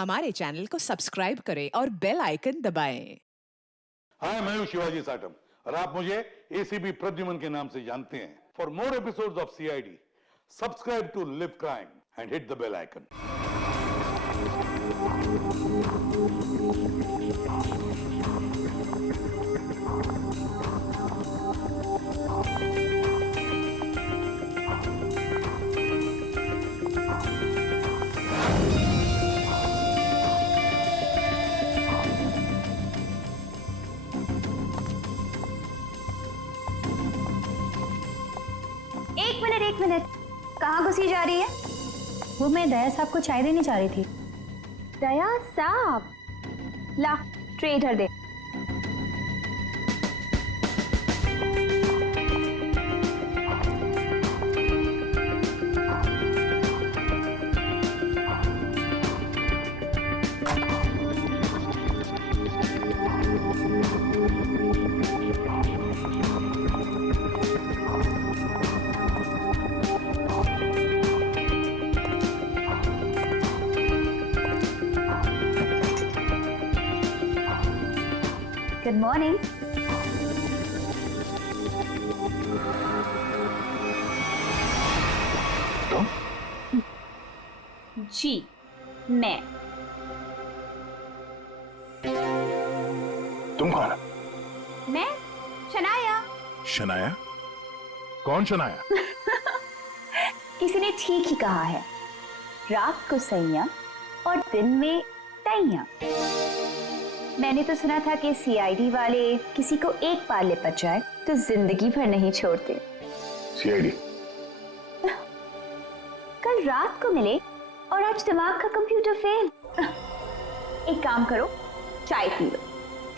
हमारे चैनल को सब्सक्राइब करें और बेल आइकन दबाएं। हाय, मैं हूं शिवाजी साटम और आप मुझे एसीपी प्रद्युमन के नाम से जानते हैं। For more episodes of CID, subscribe to live crime and hit the bell icon. एक मिनट, कहाँ घुसी जा रही है? वो मैं दया साहब को चाय देने जा रही थी। दया साहब, ला ट्रे इधर दे। Good morning. जी मैं। तुम कौन? मैं शनाया। शनाया? कौन शनाया? किसी ने ठीक ही कहा है, रात को सैया और दिन में तैया। मैंने तो सुना था कि सीआईडी वाले किसी को एक बार लिपट जाए तो जिंदगी भर नहीं छोड़ते। सीआईडी? कल रात को मिले और आज दिमाग का कंप्यूटर फेल। एक काम करो, चाय पी लो,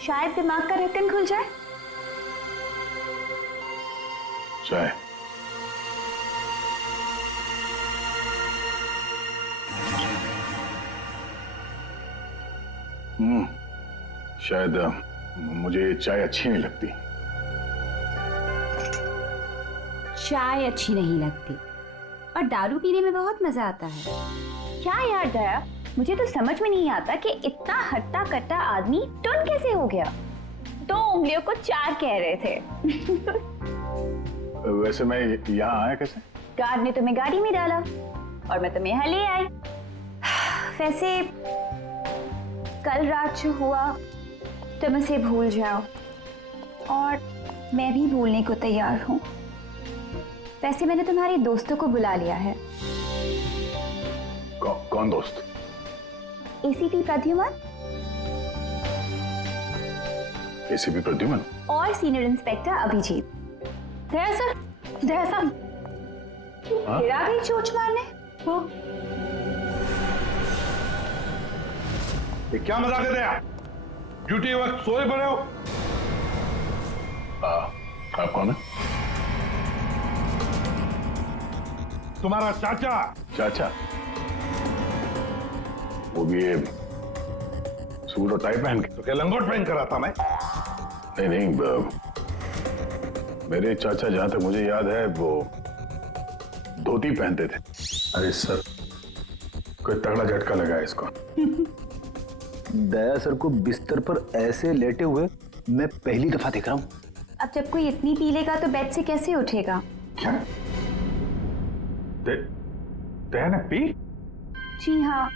शायद दिमाग का ढक्कन खुल जाए। चाय? शायद मुझे चाय अच्छी नहीं लगती। चाय अच्छी नहीं लगती और दारू पीने में बहुत मजा आता है। क्या यार दया, मुझे तो समझ में नहीं आता कि इतना हट्टा कट्टा आदमी टुन कैसे हो गया। 2 उंगलियों को 4 कह रहे थे। वैसे मैं यहाँ आया कैसे? गार्ड ने तुम्हें गाड़ी में डाला और मैं तुम्हें यहाँ ले आई। वैसे कल रात जो हुआ तुम उसे भूल जाओ और मैं भी भूलने को तैयार हूँ। वैसे मैंने तुम्हारे दोस्तों को बुला लिया है। कौन दोस्त? एसीपी प्रद्युमन एसीपी प्रद्युमन और सीनियर इंस्पेक्टर अभिजीत। दया सर, दया साहब, फिर आ गई चोट मारने। वो ये क्या मजाक है दया? ड्यूटी वक्त सोए पड़े हो? आप कौन है? तुम्हारा चाचा। चाचा? वो भी ये सूट और टाई पहन के? तो क्या लंगोट पहन कर आता मैं? नहीं, मेरे चाचा जहां तक मुझे याद है वो धोती पहनते थे। अरे सर, कोई तगड़ा झटका लगा है इसको। दया सर को बिस्तर पर ऐसे लेटे हुए मैं पहली दफा देख रहा हूँ। अब जब कोई इतनी पी लेगा तो बेड से कैसे उठेगा? क्या? दया ने पी? जी हाँ,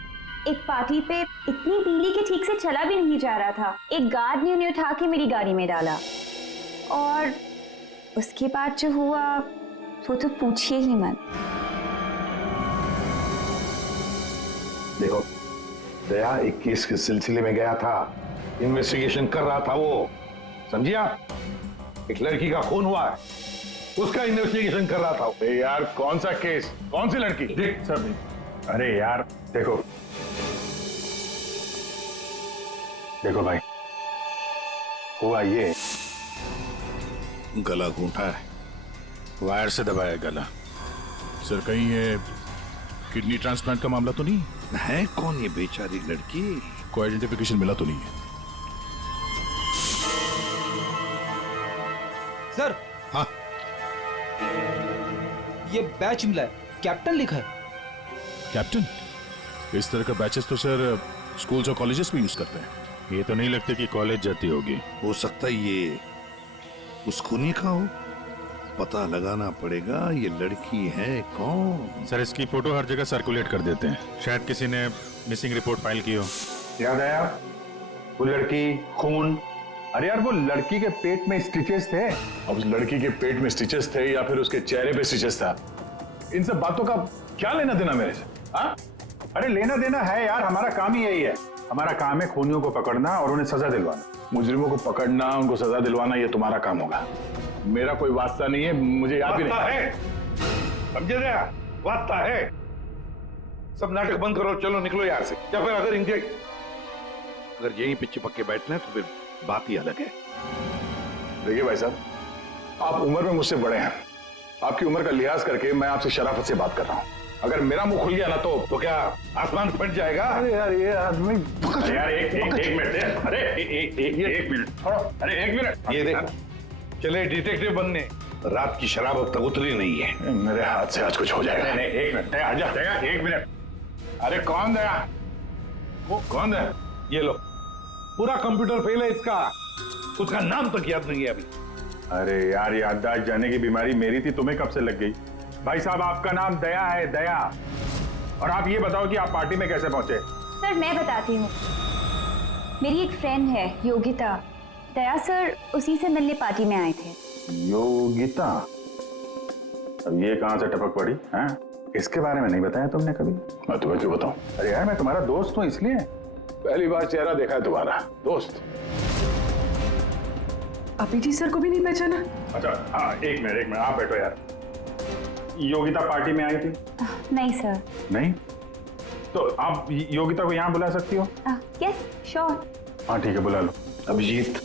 एक पार्टी पे इतनी पी ली कि ठीक से चला भी नहीं जा रहा था। एक गार्ड ने उन्हें उठा के मेरी गाड़ी में डाला और उसके बाद जो हुआ वो तो पूछिए ही मत। देखो, दया एक केस के सिलसिले में गया था, इन्वेस्टिगेशन कर रहा था वो, समझिया? एक लड़की का खून हुआ है, उसका इन्वेस्टिगेशन कर रहा था। यार कौन सा केस, कौन सी लड़की? देख सर, अरे यार देखो भाई, हुआ ये, गला घूंटा है, वायर से दबाया गला। सर कहीं ये किडनी ट्रांसप्लांट का मामला तो नहीं है? कौन ये बेचारी लड़की? कोई आइडेंटिफिकेशन मिला तो नहीं है? सर। हाँ, ये बैच मिला है, कैप्टन लिखा है। कैप्टन? इस तरह का बैचेस तो सर स्कूल्स और कॉलेजेस भी यूज करते हैं। ये तो नहीं लगता कि कॉलेज जाती होगी। हो सकता है ये उस खूनी का हो। पता लगाना पड़ेगा ये लड़की है कौन। सर इसकी फोटो हर जगह सर्कुलेट कर देते हैं, शायद किसी ने मिसिंग रिपोर्ट फाइल की हो। याद आया वो लड़की, खून। अरे यार वो लड़की के पेट में स्टिचेस थे। अब उस लड़की के पेट में स्टिचेस थे या फिर उसके चेहरे पे स्टिचेस था, इन सब बातों का क्या लेना देना मेरे से? हाँ? अरे लेना देना है यार, हमारा काम ही यही है। हमारा काम है खूनियों को पकड़ना और उन्हें सजा दिलवाना। मुजरिमों को पकड़ना, उनको सजा दिलवाना, ये तुम्हारा काम होगा। मेरा कोई वास्ता नहीं है, मुझे याद भी नहीं है। समझे रहे? वास्ता है। सब नाटक बंद करो, चलो निकलो यहाँ से। या फिर अगर यहीं पे चिपक के बैठना है तो फिर बात ही अलग है। देखिए भाई साहब, आप उम्र में मुझसे बड़े हैं। आपकी उम्र का लिहाज करके मैं आपसे शराफत से बात कर रहा हूँ। अगर मेरा मुंह खुल गया ना तो क्या आसमान फट जाएगा? अरे यार ये आदमी यार एक मिनट, अरे एक मिनट छोड़ो, अरे एक मिनट। ये देखो, चले डिटेक्टिव बनने, रात की शराब अब तक उतरी नहीं है। मेरे हाथ से आज कुछ हो जाएगा। नहीं, एक मिनट, आजा, एक मिनट। अरे कौन दया? वो कौन है? ये लो, पूरा कंप्यूटर फेल है इसका। उसका नाम तक याद नहीं है अभी। अरे यार याददाश्त जाने की बीमारी मेरी थी, तुम्हें कब से लग गई? भाई साहब आपका नाम दया है, दया। और आप ये बताओ कि आप पार्टी में कैसे पहुंचे? सर मैं बताती हूँ। मेरी एक फ्रेंड है योगिता, दया सर उसी से मिलने पार्टी में आए थे। योगिता? अब ये कहां से टपक पड़ी हैं? इसके बारे में नहीं बताया तुमने कभी? मैं तुम्हें क्यों बताऊं? अरे यार मैं तुम्हारा दोस्त हूँ इसलिए। पहली बार चेहरा देखा है तुम्हारा दोस्त। अभी जी सर को भी नहीं पहचाना? अच्छा हाँ, एक मिनट आप बैठो यार। योगिता पार्टी में आई थी? नहीं सर। नहीं? तो आप योगिता को यहाँ बुला सकती हो? Yes sure. हाँ ठीक है, बुला लो। अभिजीत,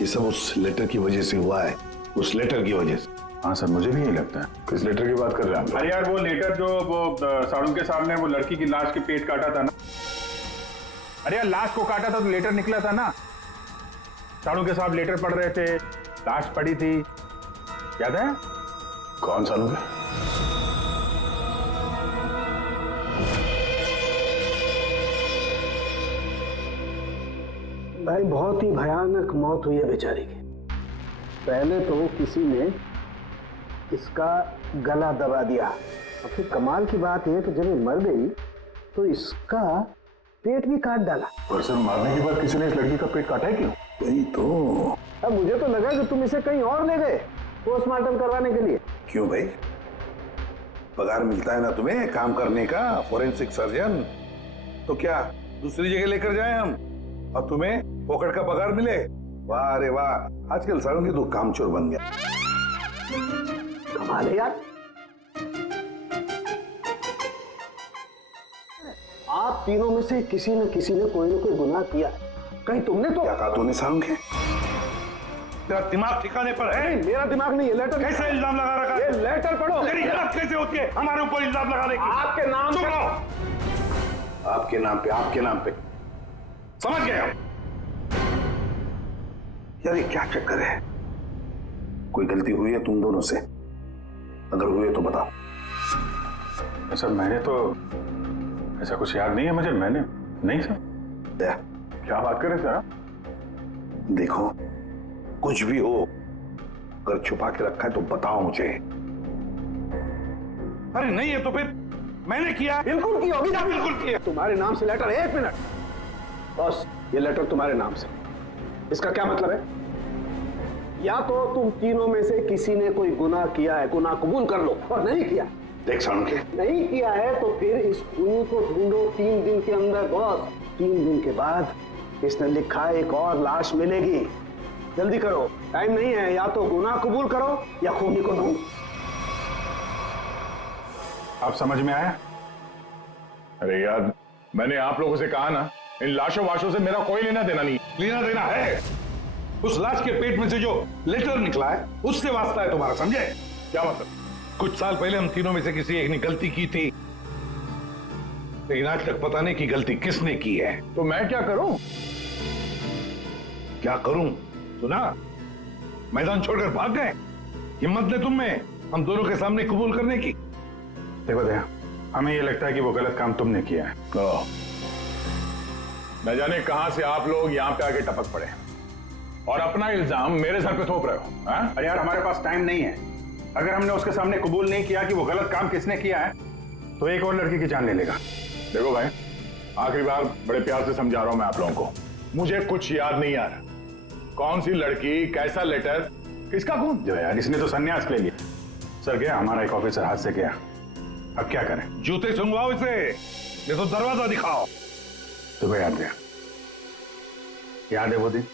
ये सब उस लेटर की वजह से हुआ है, उस लेटर की वजह से। हाँ सर, मुझे भी यही लगता है। किस लेटर की बात कर रहे हैं? अरे यार वो लेटर जो वो साड़ू के सामने वो लड़की की लाश के पेट काटा था ना। अरे यार लाश को काटा था तो लेटर निकला था ना। साड़ू के साहब लेटर पढ़ रहे थे, लाश पड़ी थी, याद है? कौन सालों के? भाई बहुत ही भयानक मौत हुई है बेचारी की। पहले तो किसी ने इसका गला दबा दिया और फिर कमाल की बात यह कि जब ये मर गई तो इसका पेट भी काट डाला। और सर मारने के बाद किसी ने इस लड़की का पेट काटा है क्यों? यही तो। अब मुझे तो लगा कि तुम इसे कहीं और ले गए पोस्टमार्टम करवाने के लिए। क्यों भाई? पगार मिलता है ना तुम्हें काम करने का, फोरेंसिक सर्जन। तो क्या दूसरी जगह लेकर जाए हम और तुम्हें फोकट का पगार मिले? वाह रे वाह, आजकल सारों की तो कामचोर बन गया। कमाल है यार। आप तीनों में से किसी न किसी ने कोई ना कोई गुनाह किया है। कहीं तुमने तो? क्या कहा तूने सारों के? तेरा दिमाग ठिकाने पर है? मेरा दिमाग नहीं है। लेटर कैसे इल्जाम लगा रखा है? ये लेटर पढ़ो। तेरी हिम्मत कैसे होती है हमारे ऊपर इल्जाम लगाने की? आपके नाम चुप पे। रहो। आपके नाम पे समझ गए हम। यार ये क्या चक्कर है? कोई गलती हुई है तुम दोनों से? अगर हुई है तो बताओ। सर मैंने तो ऐसा कुछ याद नहीं है मुझे। मैंने नहीं सर। क्या बात कर रहे सर? देखो कुछ भी हो, अगर छुपा के रखा है तो बताओ मुझे। अरे नहीं है तो फिर मैंने किया। बिल्कुल की होगी। बिल्कुल किया। तुम्हारे नाम से लेटर। एक मिनट बॉस, ये लेटर तुम्हारे नाम से। इसका क्या मतलब है? या तो तुम तीनों में से किसी ने कोई गुनाह किया है, गुनाह कबूल कर लो, और नहीं किया। देख साणुके, नहीं किया है तो फिर इस खूनी को ढूंढो 3 दिन के अंदर बॉस। 3 दिन के बाद इसने लिखा एक और लाश मिलेगी। जल्दी करो, टाइम नहीं है। या तो गुनाह कबूल करो या खूनी को ढूंढो। आप समझ में आया? अरे यार मैंने आप लोगों से कहा ना, इन लाशों वाशों से मेरा कोई लेना देना नहीं। लेना देना है। उस लाश के पेट में से जो लेटर निकला है उससे वास्ता है तुम्हारा, समझे? क्या मतलब? कुछ साल पहले हम तीनों में से किसी एक ने गलती की थी, लेकिन आज तक पता नहीं कि गलती किसने की है। तो मैं क्या करूं? क्या करूं? सुना, मैदान छोड़कर भाग गए। हिम्मत ने तुम में हम दोनों के सामने कबूल करने की। देखो दया, हमें ये लगता है कि वो गलत काम तुमने किया है। न जाने कहां से आप लोग यहाँ पे आके टपक पड़े और अपना इल्जाम मेरे सर पे थोप रहे हो। हाँ? अरे यार हमारे पास टाइम नहीं है। अगर हमने उसके सामने कबूल नहीं किया कि वो गलत काम किसने किया है तो एक और लड़की की जान ले लेगा। देखो भाई, आखिरी बार बड़े प्यार से समझा रहा हूं मैं आप लोगों को, मुझे कुछ याद नहीं आ रहा। कौन सी लड़की, कैसा लेटर, किसका खून? जो यार इसने तो संन्यास ले लिया। सर गया, हमारा एक ऑफिसर हाथ से गया, अब क्या करें? जूते सुंगवाओ इसे, ये तो दरवाजा दिखाओ। तुम्हें याद है? याद है वो दिन?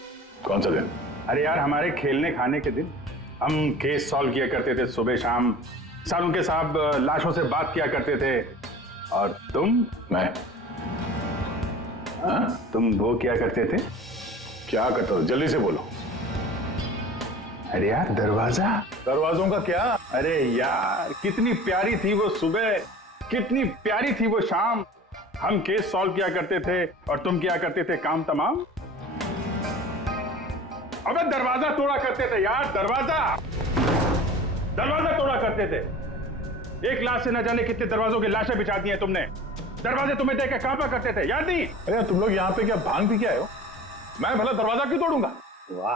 कौन सा दिन? अरे यार हमारे खेलने खाने के दिन हम केस सॉल्व किया करते थे सुबह शाम, सालुंके के साहब लाशों से बात किया करते थे, और मैं तुम वो किया करते थे। क्या करता था? जल्दी से बोलो। अरे यार दरवाजों का क्या? अरे यार कितनी प्यारी थी वो सुबह, कितनी प्यारी थी वो शाम। हम केस सॉल्व किया करते थे और तुम किया करते थे काम तमाम। अबे दरवाजा तोड़ा करते थे यार, दरवाजा तोड़ा करते थे। एक लाश से न जाने कितने दरवाजों की लाशें बिछा दी हैं तुमने। दरवाजे तुम्हें देख के कांपा करते थे, याद नहीं? अरे तुम लोग यहाँ पे क्या भांग पी के आए हो? मैं भला दरवाजा क्यों तोड़ूंगा? वाह,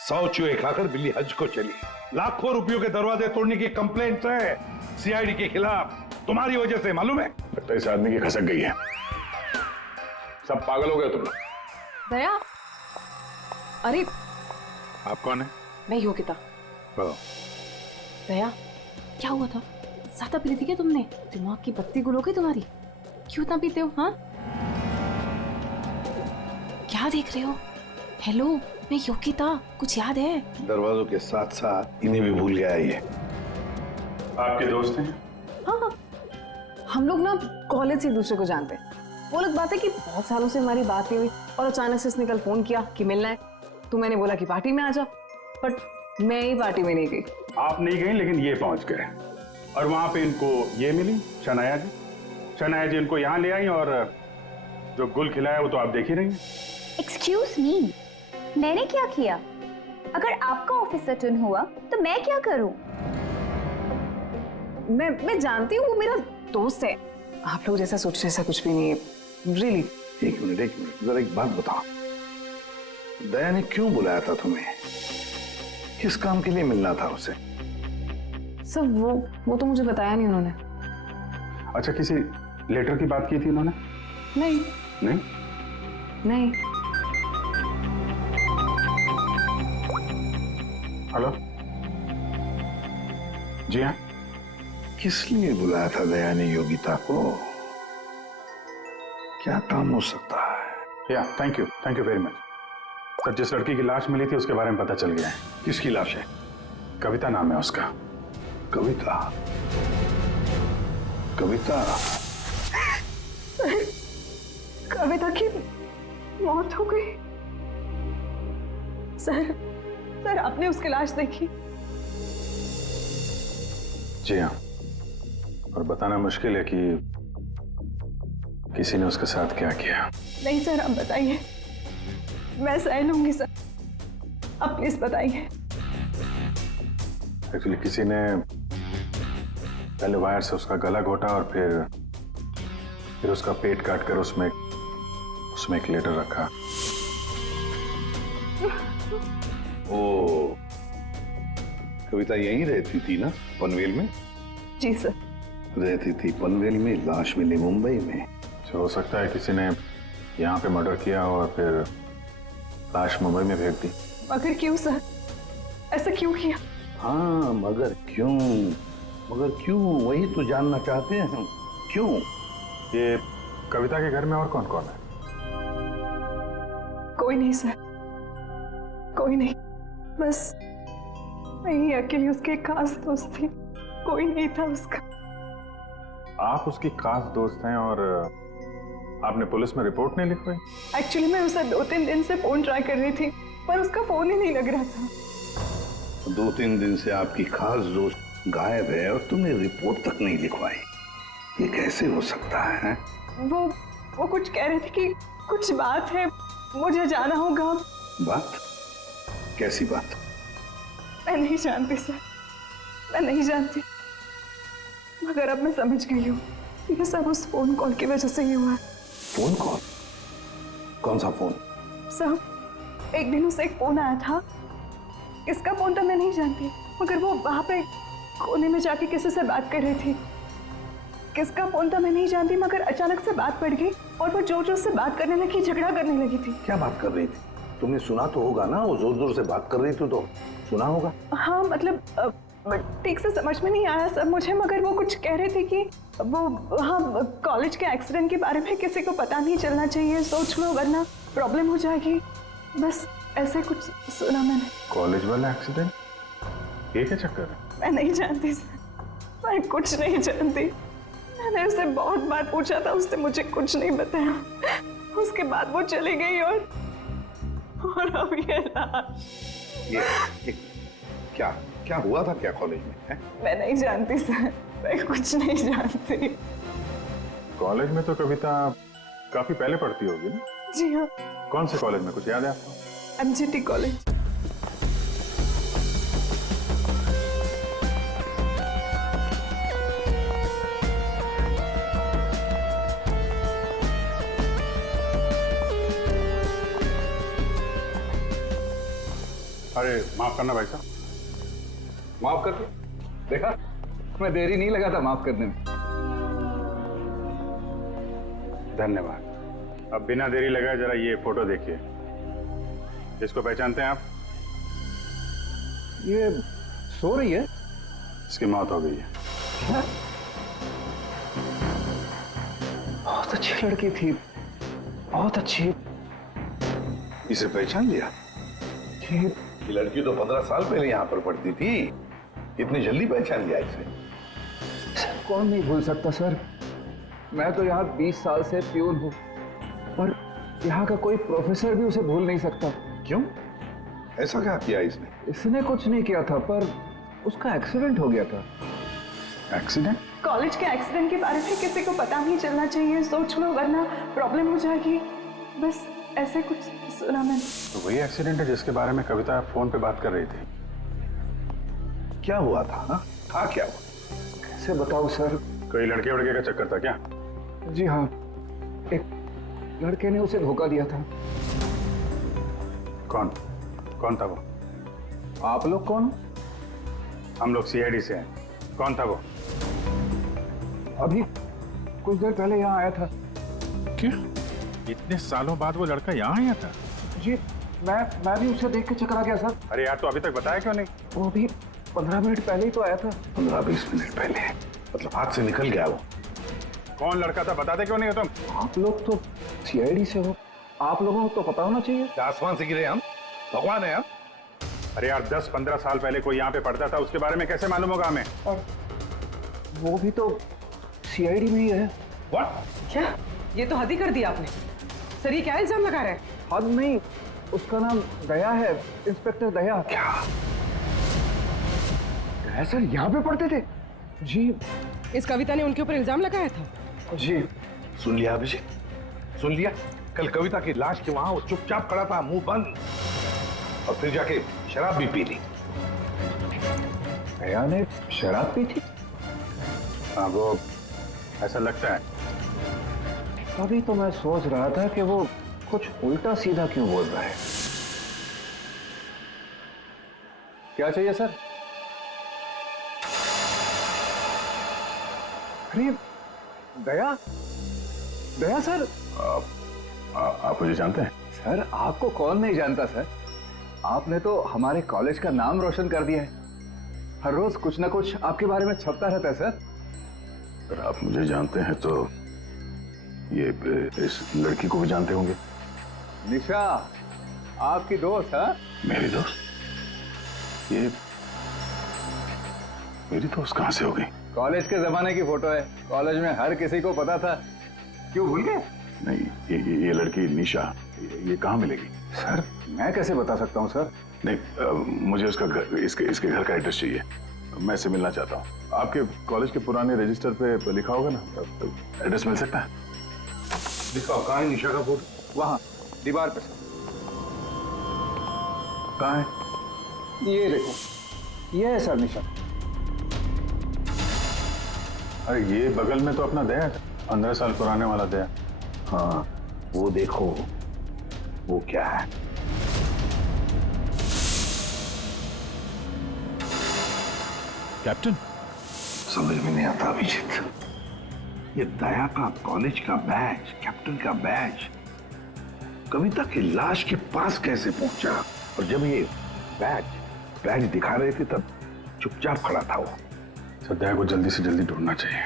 100 चूहे खाकर बिल्ली हज को चली। लाखों रुपयों के दरवाजे तोड़ने की कंप्लेंट है सीआईडी के खिलाफ, तुम्हारी वजह से, मालूम है? लगता है इस आदमी की खसक गई है। सब पागल हो गए तुम लोग। दया, अरे आप कौन है? मैं योगिता। बताओ। दया, क्या हुआ था? ज्यादा पी थी क्या तुमने? दिमाग की बत्ती गुल हो गई तुम्हारी? क्यों इतना पीते हो? हाँ, क्या देख रहे हो? हेलो, मैं योगिता, कुछ याद है? दरवाजों के साथ साथ इन्हें भी भूल गया ये। आपके दोस्त हैं? हाँ, हम लोग ना कॉलेज से एक दूसरे को जानते हैं। वो अलग बात है कि बहुत सालों से हमारी बात नहीं हुई और अचानक से इसने कल फोन किया कि मिलना है, तो मैंने बोला कि पार्टी में आ जा, बट मैं ही पार्टी में नहीं गई। आप नहीं गई, लेकिन ये पहुंच गए और वहां पे इनको ये मिली, शनाया जी इनको यहाँ ले आई और जो गुल खिलाया वो तो आप देख ही रही हैं। एक्सक्यूज मी, मैंने क्या किया? अगर आपका ऑफिसर टर्न हुआ तो मैं क्या करूं? मैं जानती हूँ वो मेरा दोस्त है। आप लोग जैसा सोच रहे ऐसा कुछ भी नहीं है, रियली। एक मिनट, जरा एक बात बताओ, दया ने क्यों बुलाया था तुम्हें? किस काम के लिए मिलना था उसे? सर वो तो मुझे बताया नहीं उन्होंने। अच्छा, किसी लेटर की बात की थी उन्होंने? नहीं। हेलो, जी हाँ। किस लिए बुलाया था दया ने योगिता को? क्या काम हो सकता है? या thank you very much sir. जिस लड़की की लाश मिली थी उसके बारे में पता चल गया है। किसकी लाश है? कविता नाम है उसका। कविता? कविता की मौत हो गई। सर आपने उसकी लाश देखी? जी हाँ, और बताना मुश्किल है कि किसी ने उसके साथ क्या किया। नहीं सर, आप बताइए, मैं सह लूंगी सर, आप प्लीज बताइए। एक्चुअली किसी ने पहले वायर से उसका गला घोटा और फिर उसका पेट काट कर उसमें एक लेटर रखा। ओ, कविता यहीं रहती थी ना, पनवेल में? जी सर। रहती थी पनवेल में, लाश मिली मुंबई में। हो सकता है किसी ने यहाँ पे मर्डर किया और फिर लाश मुंबई में भेज दी। मगर क्यों सर? ऐसा क्यों किया? हाँ, मगर क्यों वही तो जानना चाहते हैं हम। क्यों? ये कविता के घर में और कौन कौन है? कोई नहीं सर, कोई नहीं, बस मैं ही अकेली उसके खास दोस्त थी, कोई नहीं था उसका। आप उसकी खास दोस्त हैं और आपने पुलिस में रिपोर्ट नहीं लिखवाई? एक्चुअली मैं उसे 2-3 दिन से फोन ट्राई कर रही थी पर उसका फोन ही नहीं लग रहा था। 2-3 दिन से आपकी खास दोस्त गायब है और तुमने रिपोर्ट तक नहीं लिखवाई, ये कैसे हो सकता है? वो कुछ कह रहे थे कि कुछ बात है, मुझे जाना होगा। बात? कैसी बात? मैं नहीं जानती सर, मैं नहीं जानती। मगर अब मैं समझ गई हूँ ये सब उस फोन कॉल की वजह से ही हुआ है। Phone call? कौन सा फोन? साहब एक दिन उसे एक फोन आया था, किसका फोन था मैं नहीं जानती, मगर वो वहां पे कोने में जाके किसी से बात कर रही थी। किसका फोन था मैं नहीं जानती, मगर अचानक से बात बढ़ गई और वो जोर जोर से बात करने लगी, झगड़ा करने लगी थी। क्या बात कर रही थी? तुमने सुना तो होगा ना, वो जोर जोर से बात कर रही थी तो सुना होगा। हाँ मतलब ठीक से समझ में नहीं आया सब मुझे, मगर वो कुछ कह रहे थे कि वो हाँ कॉलेज के एक्सीडेंट के बारे में किसी को पता नहीं चलना चाहिए, सोच लो वरना प्रॉब्लम हो जाएगी, बस ऐसे कुछ सुना मैंने। कॉलेज वाला एक्सीडेंट? ये क्या चक्कर है? मैं नहीं जानती सर, मैं कुछ नहीं जानती। मैंने उसे बहुत बार पूछा था, उसने मुझे कुछ नहीं बताया। उसके बाद वो चली गई और अब ये क्या क्या हुआ था क्या कॉलेज में है? मैं नहीं जानती सर, मैं कुछ नहीं जानती। कॉलेज में तो कविता काफी पहले पढ़ती होगी ना? जी हाँ। कौन से कॉलेज में, कुछ याद है आपको? MGT college. अरे माफ करना भाई साहब। माफ कर दो। देखा, मैं देरी नहीं लगा था माफ करने में। धन्यवाद। अब बिना देरी लगाए जरा ये फोटो देखिए। इसको पहचानते हैं आप? ये सो रही है? इसकी मौत हो गई है। क्या? बहुत अच्छी लड़की थी, बहुत अच्छी। इसे पहचान लिया? ये लड़की तो 15 साल पहले यहाँ पर पढ़ती थी, इतनी जल्दी पहचान लिया इसे? सर कौन नहीं भूल सकता सर, मैं तो यहाँ 20 साल से प्यून हूँ और यहाँ का कोई प्रोफेसर भी उसे भूल नहीं सकता। क्यों? ऐसा क्या किया इसने? इसने कुछ नहीं किया था, पर उसका एक्सीडेंट हो गया था। एक्सीडेंट? कॉलेज के एक्सीडेंट के बारे में किसी को पता नहीं चलना चाहिए, सोच लो वरना प्रॉब्लम हो जाएगी, बस ऐसे कुछ सुना मैंने। तो वही एक्सीडेंट है जिसके बारे में कविता फोन पे बात कर रही थी। क्या हुआ था? हा? था क्या हुआ? कैसे बताऊं सर? कोई लड़के वड़के का चक्कर था क्या? जी हाँ, एक लड़के ने उसे धोखा दिया था। कौन? कौन था वो? आप लोग कौन? हम लोग CID से हैं। कौन था वो? अभी कुछ देर पहले यहाँ आया था। क्या? इतने सालों बाद वो लड़का यहाँ आया था? जी मैं भी उसे देख के चकरा गया सर। अरे यार, तो अभी तक बताया क्यों नहीं? वो अभी 15 मिनट पहले ही तो आया था। 15-20 मिनट पहले? मतलब हाथ से निकल गया वो? कौन लड़का था बताते क्यों नहीं हो तुम? आप लोग तो CID से हो, आप लोगों को तो पता होना चाहिए। आसमान से गिरे हम? भगवान है हम? अरे यार 10-15 साल पहले कोई यहाँ पे पढ़ता था, उसके बारे में कैसे मालूम होगा हमें? और वो भी तो CID में ही है। What? क्या? ये तो हद ही कर दिया आपने सर, ये क्या इल्जाम लगा रहे हैं? हद नहीं, उसका नाम दया है, इंस्पेक्टर दया। क्या? दया सर यहाँ पे पढ़ते थे? जी। इस कविता ने उनके ऊपर इल्जाम लगाया था? जी। सुन लिया अभिषेक, सुन लिया? कल कविता की लाश के वहां वो चुपचाप खड़ा था, मुंह बंद, और फिर जाके शराब भी पी ली। दया ने शराब पी थी? हाँ, वो ऐसा लगता है। अभी तो मैं सोच रहा था कि वो कुछ उल्टा सीधा क्यों बोल रहा है। क्या चाहिए सर? अरे दया, दया सर। आप मुझे जानते हैं? सर आपको कौन नहीं जानता सर, आपने तो हमारे कॉलेज का नाम रोशन कर दिया है। हर रोज कुछ ना कुछ आपके बारे में छपता रहता है सर। अगर आप मुझे जानते हैं तो ये इस लड़की को भी जानते होंगे। निशा आपकी दोस्त? हाँ, मेरी दोस्त? ये मेरी दोस्त कहां से हो गई? कॉलेज के जमाने की फोटो है, कॉलेज में हर किसी को पता था। क्यों भूल गए? नहीं, ये लड़की निशा, ये कहाँ मिलेगी? सर मैं कैसे बता सकता हूँ सर? नहीं, मुझे उसका घर, इसके घर का एड्रेस चाहिए, मैं इससे मिलना चाहता हूँ। आपके कॉलेज के पुराने रजिस्टर पे लिखा होगा ना, एड्रेस मिल सकता है? दिखाओ, कहाँ है निशा का फोटो? वहाँ दीवार पे सर। कहाँ है? ये देखो, ये है सर निशा। अरे ये बगल में तो अपना दया 15 साल पुराने वाला दया। हाँ वो देखो, वो क्या है? कैप्टन, समझ में नहीं आता अभिजीत, ये दया का कॉलेज का बैच, कैप्टन का बैच कविता की लाश के पास कैसे पहुंचा? और जब ये बैच दिखा रहे थे तब चुपचाप खड़ा था वो। सर दया को जल्दी से जल्दी ढूंढना चाहिए।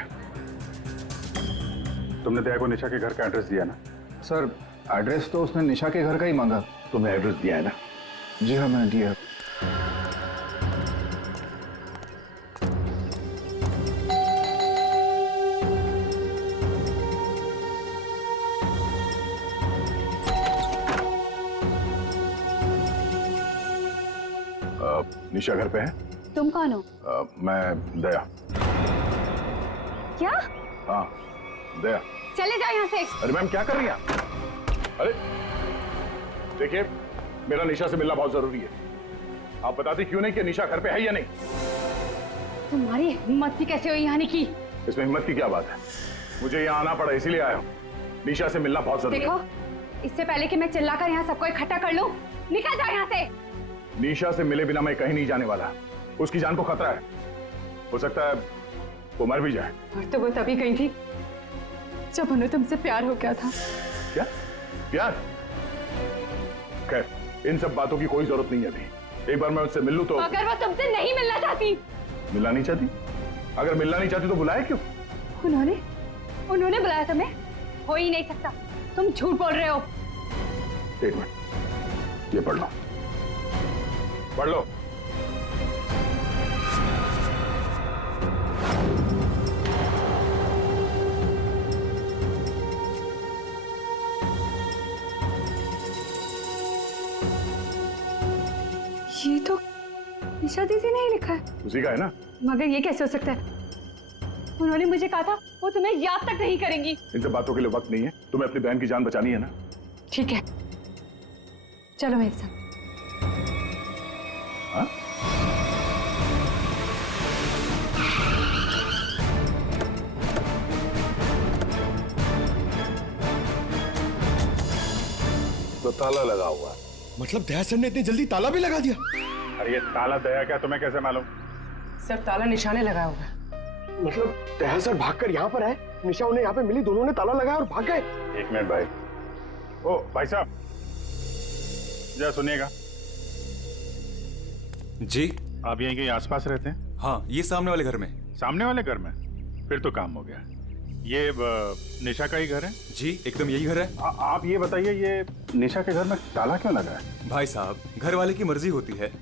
तुमने दया को निशा के घर का एड्रेस दिया ना? सर एड्रेस तो उसने निशा के घर का ही मांगा। तुमने एड्रेस दिया है ना? जी हाँ मैंने दिया। निशा घर पे है? तुम कौन हो? मैं दया। क्या? हाँ दया। चले जाओ यहाँ से। अरे मैम क्या कर रही हैं? अरे देखिए, मेरा निशा से मिलना बहुत जरूरी है। आप बताते क्यों नहीं कि निशा घर पे है या नहीं? तुम्हारी हिम्मत ही कैसे हुई आने की? इसमें हिम्मत की क्या बात है? मुझे यहाँ आना पड़ा इसीलिए आया हूँ। निशा से मिलना बहुत जरूरी है। देखो, इससे पहले कि मैं चिल्लाकर यहाँ सबको इकट्ठा कर लूं, निकल जाओ यहाँ से। निशा से मिले बिना मैं कहीं नहीं जाने वाला। उसकी जान को खतरा है, हो सकता है वो मर भी जाए। और तो वो तभी गई थी जब उन्हें तुमसे प्यार हो गया था। क्या प्यार? खैर, इन सब बातों की कोई जरूरत नहीं है अभी। एक बार मैं उससे मिल लूं तो। अगर वो तुमसे नहीं मिलना चाहती? मिलना नहीं चाहती? अगर मिलना नहीं चाहती तो बुलाया क्यों? उन्होंने बुलाया तुम्हें? हो ही नहीं सकता, तुम झूठ बोल रहे हो। एक मिनट, ये पढ़ लो, पढ़ लो। ये तो निशा दीदी ने ही लिखा है। उसी का है ना? मगर ये कैसे हो सकता है? उन्होंने मुझे कहा था वो तुम्हें याद तक नहीं करेंगी। इन सब बातों के लिए वक्त नहीं है। तुम्हें अपनी बहन की जान बचानी है ना? ठीक है, चलो मेरे साथ। हाँ? तो ताला लगा हुआ है। मतलब दया सर ने इतनी जल्दी ताला भी लगा दिया? अरे ये ताला दया क्या, तुम्हें कैसे मालूम? सर ताला निशाने लगाया होगा। मतलब दया सर भागकर यहाँ पर आए, निशा उन्हें यहाँ पे मिली, दोनों ने ताला लगाया और भाग गए। एक मिनट भाई। ओ भाई साहब, जरा सुनिएगा। जी? आप यहीं कहीं आसपास रहते हैं? हाँ, ये सामने वाले घर में। सामने वाले घर में? फिर तो काम हो गया। ये निशा का ही घर है? जी एकदम यही घर है। आप ये बताइए, ये निशा के घर में ताला क्यों लगा है? भाई साहब, घर वाले की मर्जी होती है।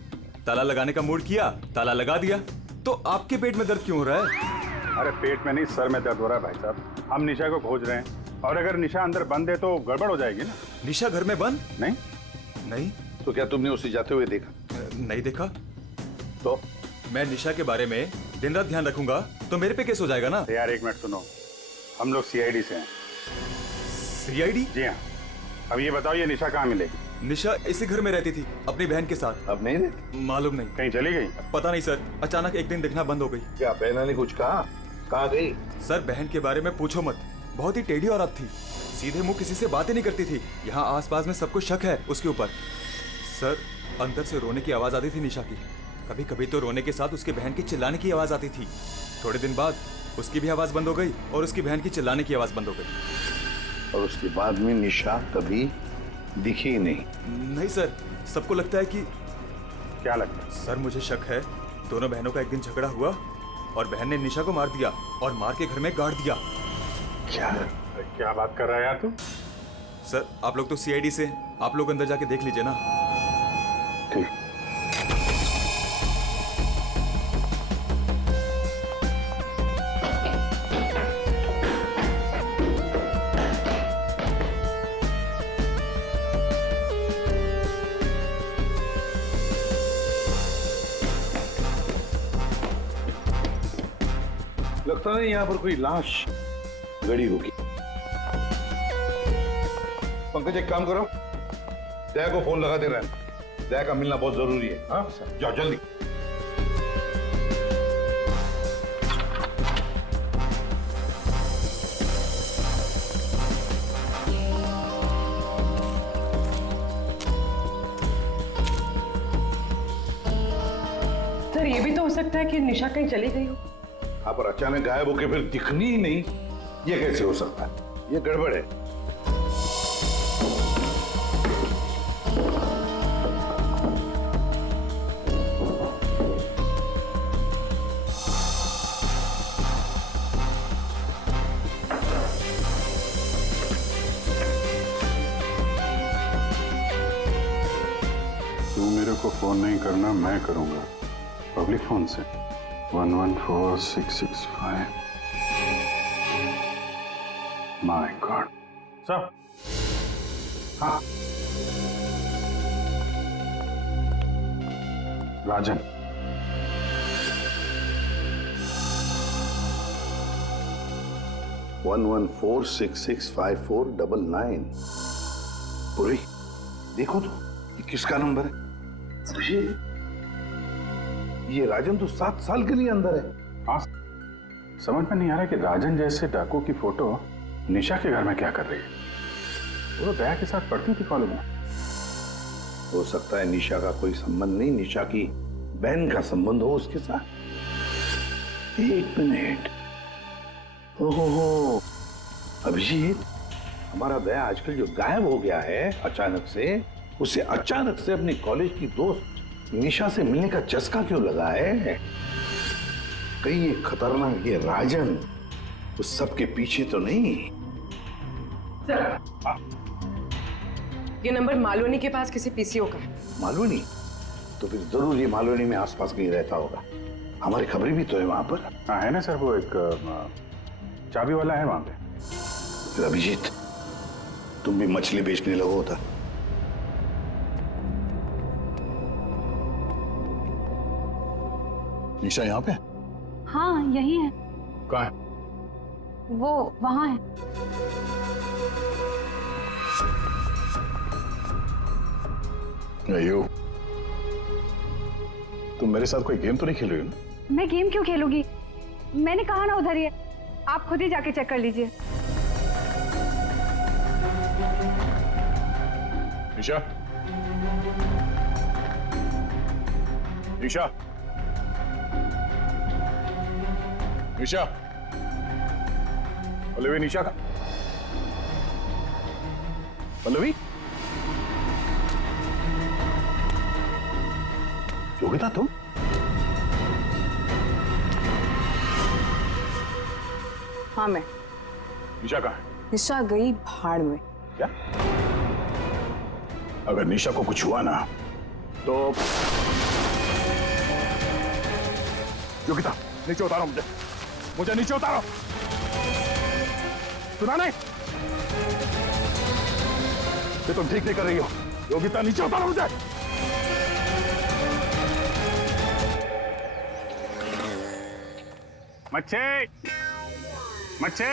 ताला लगाने का मूड किया, ताला लगा दिया। तो आपके पेट में दर्द क्यों हो रहा है? अरे पेट में नहीं, सर में दर्द हो रहा है भाई साहब। हम निशा को खोज रहे हैं और अगर निशा अंदर बंद है तो गड़बड़ हो जाएगी ना। निशा घर में बंद? नहीं। नहीं? तो क्या तुमने उसे जाते हुए देखा? नहीं देखा। तो मैं निशा के बारे में दिन रात ध्यान रखूंगा तो मेरे पे केस हो जाएगा ना। यार एक मिनट सुनो, हम लोग सीआईडी से हैं। सीआईडी? जी हाँ। अब ये बताओ, ये निशा कहाँ मिलेगी? निशा इसी घर में रहती थी अपनी बहन के साथ। अब नहीं रहती? मालूम नहीं। कहीं चली गई? पता नहीं सर, अचानक एक दिन दिखना बंद हो गई। क्या बहना ने कुछ कहा? कहाँ गई? सर बहन के बारे में पूछो मत, बहुत ही टेढ़ी औरत थी। सीधे मुंह किसी से बातें नहीं करती थी। यहाँ आसपास में सबको शक है उसके ऊपर। सर अंदर से रोने की आवाज आती थी निशा की। कभी कभी तो रोने के साथ उसके बहन की चिल्लाने की आवाज आती थी। थोड़े दिन बाद उसकी भी आवाज बंद हो गई और उसकी बहन की चिल्लाने की आवाज बंद हो गई। और उसके बाद में निशा कभी दिखी ही नहीं? नहीं सर, सबको लगता है कि। क्या लगता है? सर मुझे शक है दोनों बहनों का एक दिन झगड़ा हुआ और बहन ने निशा को मार दिया और मार के घर में गाड़ दिया। क्या बात कर रहा है यार तू? सर आप लोग तो सीआईडी से, आप लोग अंदर जाके देख लीजिए ना। ठीक। लगता नहीं यहाँ पर कोई लाश गड़ी होगी। पंकज एक काम करो, दया को फोन लगा दे रहे हैं। दया का मिलना बहुत जरूरी है। हाँ जाओ जल्दी। ये भी तो हो सकता है कि निशा कहीं चली गई हो। हाँ, पर अचानक गायब होके फिर दिखनी ही नहीं, ये कैसे हो सकता है? ये गड़बड़ है। तू मेरे को फोन नहीं करना, मैं करूंगा पब्लिक फोन से। 114665। My God. सर। हाँ राजन, वन 114665499। पूरी देखो तो ये किसका नंबर है? ये राजन तो 7 साल के लिए अंदर है। हाँ, समझ में नहीं आ रहा कि राजन जैसे डाकू की फोटो निशा के घर में क्या कर रही है। वो तो दया के साथ पढ़ती थी कॉलेज में। हो सकता है निशा का कोई संबंध नहीं, निशा की बहन का संबंध हो उसके साथ। 1 मिनट। ओहो, अभिजीत, हमारा दया आजकल जो गायब हो गया है अचानक से, उसे अचानक से अपनी कॉलेज की दोस्त निशा से मिलने का चस्का क्यों लगा है? कहीं ये खतरनाक ये राजन उस सब के पीछे तो नहीं? ये नंबर मालवनी के पास किसी पीसीओ का है। मालवनी? तो फिर जरूर ये मालवनी में आसपास कहीं रहता होगा। हमारी खबरें भी तो है वहां पर। हाँ है ना सर, वो एक चाबी वाला है वहां पे। फिर अभिजीत, तुम भी मछली बेचने लगो होता। निशा यहाँ पे? हाँ यही है। कहाँ है? वो वहां है। यो, तुम मेरे साथ कोई गेम तो नहीं खेल रही हो ना? मैं गेम क्यों खेलूंगी? मैंने कहा ना उधर ही है, आप खुद ही जाके चेक कर लीजिए। निशा, निशा, निशा, पल्लवी, निशा का पल्लवी, योगिता तुम? हाँ मैं। निशा कहाँ है? निशा गई भाड़ में। क्या? अगर निशा को कुछ हुआ ना तो योगिता नीचे उतारो, मुझे नीचे उतारो। सुना नहीं? ये तुम ठीक नहीं कर रही हो। योगिता नीचे उतारो मुझे। मच्छी, मच्छी,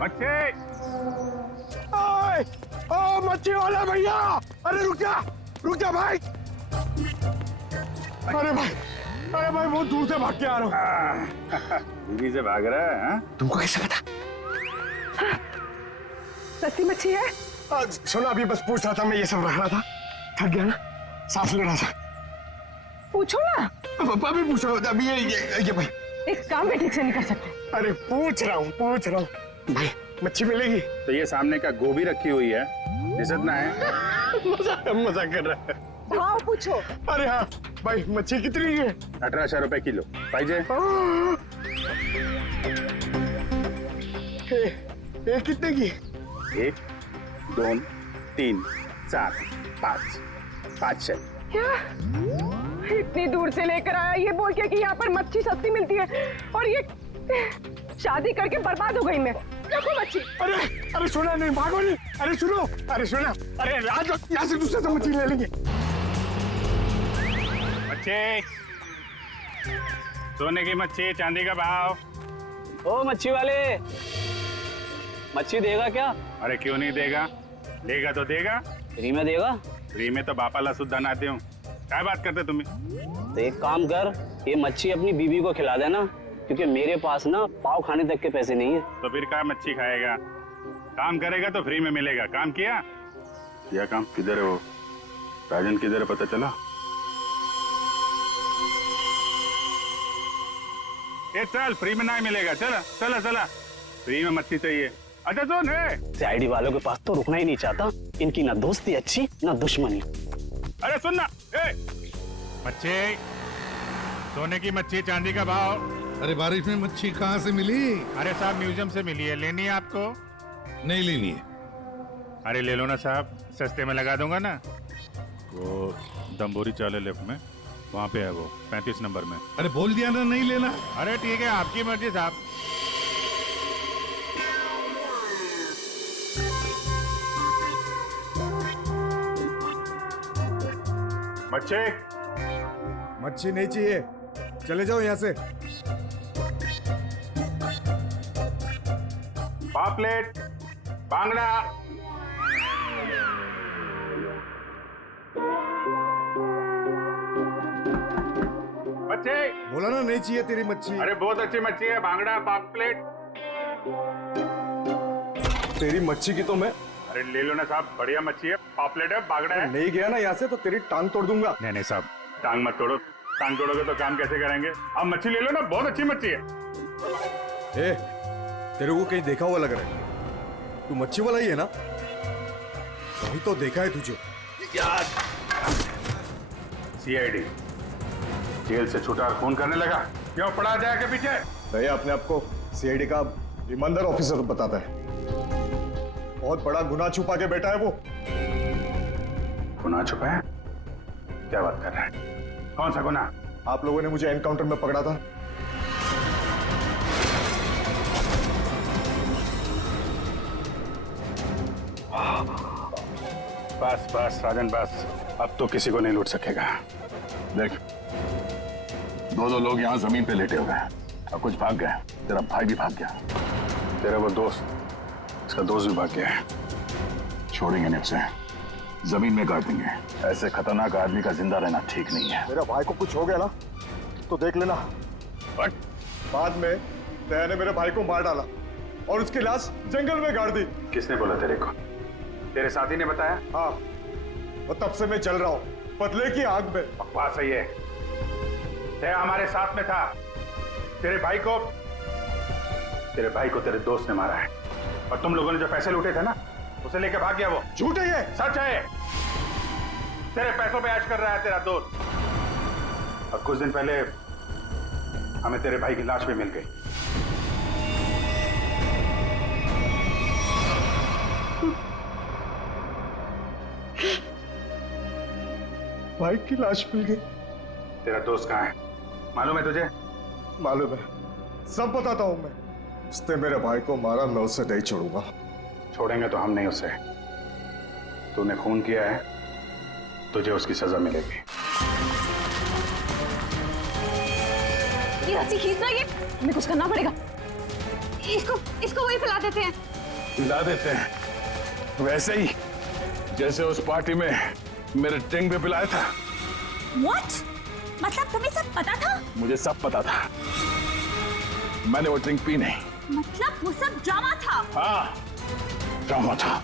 मच्छी। ओए, ओ मच्छी वाला भैया, अरे रुक जा भाई। अरे भाई बहुत दूर से भाग के आ रहा हूँ। बीवी से भाग रहा है? हाँ? तुमको कैसे पता? सस्ती मच्छी है? सुना, अभी बस पूछ रहा था, मैं ये सब रख रहा था, थक गया ना, सांस ले रहा था। पूछो ना। अभी पूछ रहा हूँ, अभी ये भाई एक काम भी ठीक से नहीं कर सकते। अरे पूछ रहा हूँ भाई, मच्छी मिलेगी? तो ये सामने का गोभी रखी हुई है, इज्जत ना है? मजाक कर रहा है। भाव पूछो। अरे हाँ भाई, मच्छी कितनी है? 1800 रुपए किलो। पाइजे? एक कितने की? 1, 2, 3, 4, 5, 500। क्या? इतनी दूर से लेकर आया ये बोल के कि यहाँ पर मच्छी सस्ती मिलती है, और ये शादी करके बर्बाद हो गई मैं। देखो मच्छी। अरे सुना नहीं, भागो नहीं। अरे सुनो, अरे सुना, अरे आज यहाँ से दूसरे से मच्छी ले लेंगे। मच्छी, सोने की मच्छी, चांदी का भाव। ओ मच्छी वाले, मच्छी देगा क्या? अरे क्यों नहीं देगा, लेगा तो देगा। फ्री में देगा? फ्री में तो बापाला सुद्धा ना दूं। क्या बात करते तुम्हें? तो एक काम कर, ये मच्छी अपनी बीवी को खिला देना, क्योंकि मेरे पास ना पाव खाने तक के पैसे नहीं है। तो फिर क्या मच्छी खाएगा? काम करेगा तो फ्री में मिलेगा। काम किया? काम किधर है वो? राजन किधर है पता चला? ये चल, फ्री में नहीं मिलेगा। चला चला चला, फ्री में मच्छी चाहिए। अच्छा सुन, सीआईडी वालों के पास तो रुकना ही नहीं चाहता। इनकी ना दोस्ती अच्छी ना दुश्मनी। अरे सुन ना, मच्छी, सोने की मच्छी, चांदी का भाव। अरे बारिश में मच्छी कहाँ से मिली? अरे साहब म्यूजियम से मिली है, लेनी है आपको? नहीं लेनी है। अरे ले लो ना साहब, सस्ते में लगा दूंगा ना। वो दम्बोरी चाले लेफ्ट में, वहाँ पे है वो 35 नंबर में। अरे बोल दिया ना नहीं लेना। अरे ठीक है, आपकी मर्जी साहब। मच्छी मच्छी नहीं चाहिए, चले जाओ यहाँ से। पापलेट, बांगड़ा। मच्छी बोला ना नहीं चाहिए तेरी मच्छी। अरे बहुत अच्छी मच्छी है, बांगड़ा, पापलेट। तेरी मच्छी की तो मैं। अरे ले लो ना साहब, बढ़िया मच्छी है, पापलेट है, बांगड़ा है। नहीं गया ना यहाँ से तो तेरी टांग तोड़ दूंगा। नहीं नहीं साहब, टांग मत तोड़ो। टांग तोड़ोगे तो काम कैसे करेंगे? आप मच्छी ले लो ना, बहुत अच्छी मच्छी है। ए, तेरे को कहीं देखा हुआ लग रहा है। तू मच्छी वाला ही है ना? कहीं तो देखा है तुझे। सीआईडी जेल से छूटा और खून करने लगा, क्यों पड़ा जाए के पीछे? भैया अपने आप को सीआईडी का ईमानदार ऑफिसर बताता है। बहुत बड़ा गुनाह छुपा के बैठा है वो। गुनाह छुपा है? क्या बात कर रहा है? कौन सा गुनाह? आप लोगों ने मुझे एनकाउंटर में पकड़ा था। बस बस राजन बस, अब तो किसी को नहीं लूट सकेगा। देख, दो लोग यहाँ जमीन पे लेटे हुए हैं और कुछ भाग गए। तेरा भाई भी भाग गया, तेरा वो दोस्त, इसका दोस्त भी भाग गया है। छोड़ेंगे नहीं उसे, जमीन में गाड़ देंगे। ऐसे खतरनाक आदमी का जिंदा रहना ठीक नहीं है। मेरा भाई को कुछ हो गया ना तो देख लेना। बट बाद में दया ने मेरे भाई को मार डाला और उसकी लाश जंगल में गाड़ दी। किसने बोला तेरे को? तेरे साथी ने बताया? हाँ, वो तब से मैं चल रहा हूँ बदले की आग में। बकवास है ये। दया हमारे साथ में था। तेरे भाई को तेरे दोस्त ने मारा है, और तुम लोगों ने जो पैसे लूटे थे ना, उसे लेके भाग गया वो। झूठ है ये? सच है। तेरे पैसों पे ऐश कर रहा है तेरा दोस्त। और कुछ दिन पहले हमें तेरे भाई की लाश भी मिल गई। भाई की लाश मिल गई? तेरा दोस्त कहाँ है मालूम है तुझे? मालूम है, सब बताता हूं मैं। उसने मेरे भाई को मारा, मैं उसे नहीं छोड़ूंगा। छोड़ेंगे तो हम नहीं उसे। तूने खून किया है, तुझे उसकी सजा मिलेगी। ये रस्सी खींचना, ये हमें कुछ करना पड़ेगा। इसको वही फैला देते हैं। मिला देते हैं, वैसे ही जैसे उस पार्टी में मेरे टिंग पे पिलाया था। What? मतलब तुम्हें सब पता था? मुझे सब पता था, मैंने वो ड्रिंक पी नहीं। मतलब वो सब ड्रामा था? हाँ, ड्रामा था।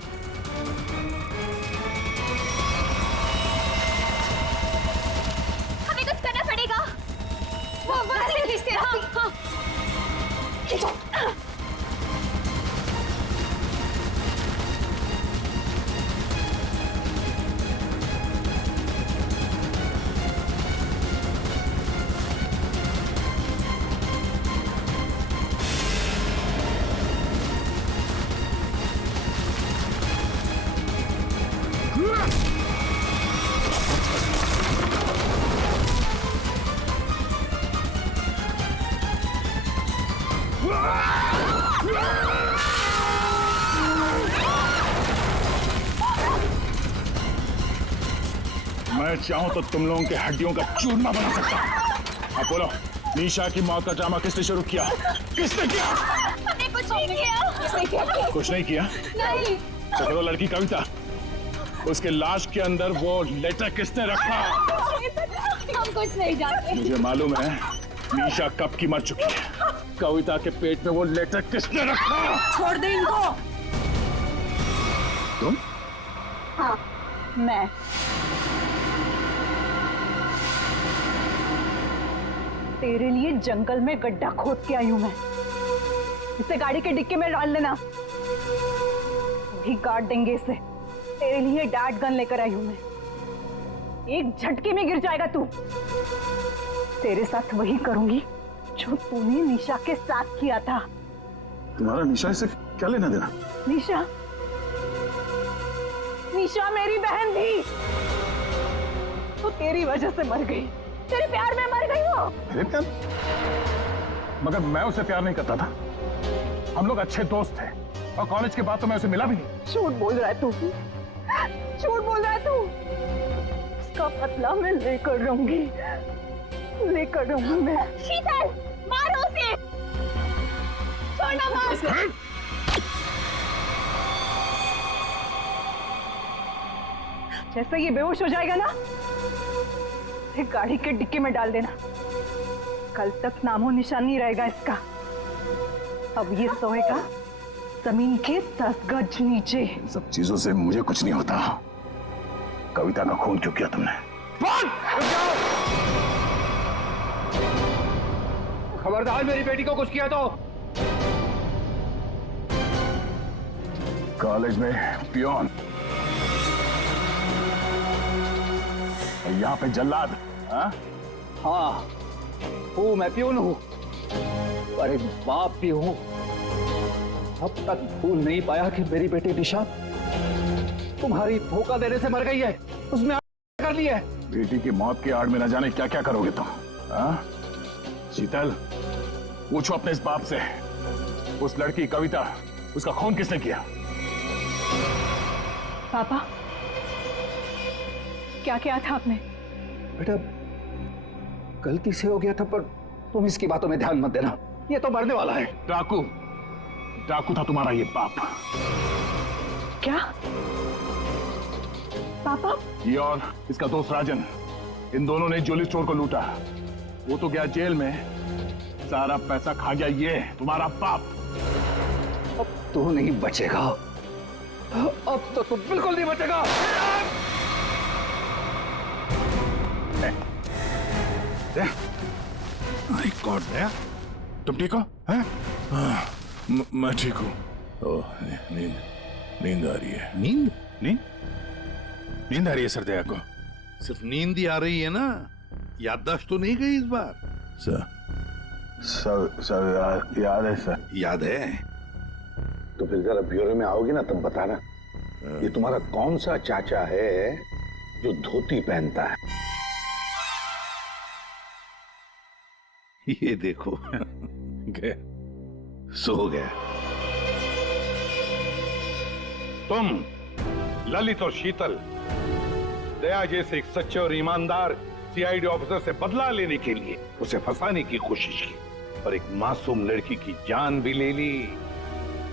हमें कुछ करना पड़ेगा। वो खींचते हैं। हाँ। खींचो। मैं चाहूं तो तुम लोगों के हड्डियों का चूरमा बना सकता हूं। अब बोलो, निशा की मौत का ड्रामा किसने शुरू किया? किसने किया? हमने कुछ नहीं किया। कुछ नहीं किया? नहीं। तो वो लड़की कविता, उसके लाश के अंदर वो लेटर किसने रखा? हम कुछ नहीं जानते। मुझे मालूम है निशा कब की मर चुकी है। कविता के पेट में वो लेटर किसने रखा? छोड़ दे इनको। तुम? हाँ, मैं। तेरे लिए जंगल में गड्ढा खोद के आई हूं मैं। इसे गाड़ी के डिक्की में डाल देना, भी काट देंगे इसे। तेरे लिए डैड गन लेकर आई हूं मैं। एक झटके में गिर जाएगा तू। तेरे साथ वही करूंगी जो तूने निशा के साथ किया था। तुम्हारा निशा से क्या लेना देना? निशा, निशा मेरी बहन थी, वो तेरी वजह से मर गई। तेरे प्यार में मर गई वो। मेरे प्यार? मगर मैं उसे प्यार नहीं करता था। हम लोग अच्छे दोस्त थे और कॉलेज के बाद तो मैं उसे मिला भी नहीं। झूठ बोल रहा है तू, झूठ बोल रहा है तू। उसका बदला मैं लेकर रहूंगी, लेकर रहूंगी मैं। शीतल, मारो उसे, छोड़ना मार। जैसे ये बेहोश हो जाएगा ना, एक गाड़ी के डिक्की में डाल देना। कल तक नामो निशान नहीं रहेगा इसका। अब ये सोएगा जमीन के 10 गज नीचे। इन सब चीजों से मुझे कुछ नहीं होता। कविता का खून क्यों किया तुमने? खबरदार मेरी बेटी को कुछ किया तो। कॉलेज में पियोन, यहाँ पे जल्लाद। हाँ, हूँ, मैं पियून हूँ, पर एक बाप भी हूँ। अब तक भूल नहीं पाया कि मेरी बेटी निशा तुम्हारी धोखा देने से मर गई है। उसमें कर लिया है। बेटी की मौत की आड़ में न जाने क्या क्या करोगे तुम। शीतल, पूछो अपने इस बाप से, उस लड़की कविता, उसका खून किसने किया? पापा, क्या किया था आपने? बेटा, गलती से हो गया था, पर तुम इसकी बातों में ध्यान मत देना। ये तो मरने वाला है। डाकू, डाकू था तुम्हारा ये बाप। क्या पापा? ये और इसका दोस्त राजन, इन दोनों ने ज्वेलरी स्टोर को लूटा। वो तो गया जेल में, सारा पैसा खा गया ये तुम्हारा बाप। अब तू नहीं बचेगा, अब तो तू बिल्कुल नहीं बचेगा। माय गॉड, दया, तुम ठीक हो? हैं? मैं ठीक हूँ। ओह, नींद आ रही है। नींद? नींद आ रही है सर दया को। सिर्फ नींद ही आ रही है ना? याददाश्त तो नहीं गई इस बार? सब याद है सर। याद है? तो फिर जरा ब्यूरो में आओगे ना, तब बताना ये तुम्हारा कौन सा चाचा है जो धोती पहनता है। ये देखो गया, सो गया। तुम ललित और शीतल दया जैसे एक सच्चे और ईमानदार सीआईडी ऑफिसर से बदला लेने के लिए उसे फंसाने की कोशिश की और एक मासूम लड़की की जान भी ले ली।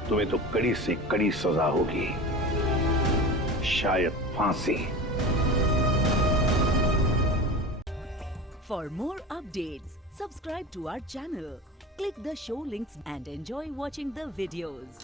तुम्हें तो कड़ी से कड़ी सजा होगी, शायद फांसी। For more updates, subscribe to our channel, click the show links and enjoy watching the videos.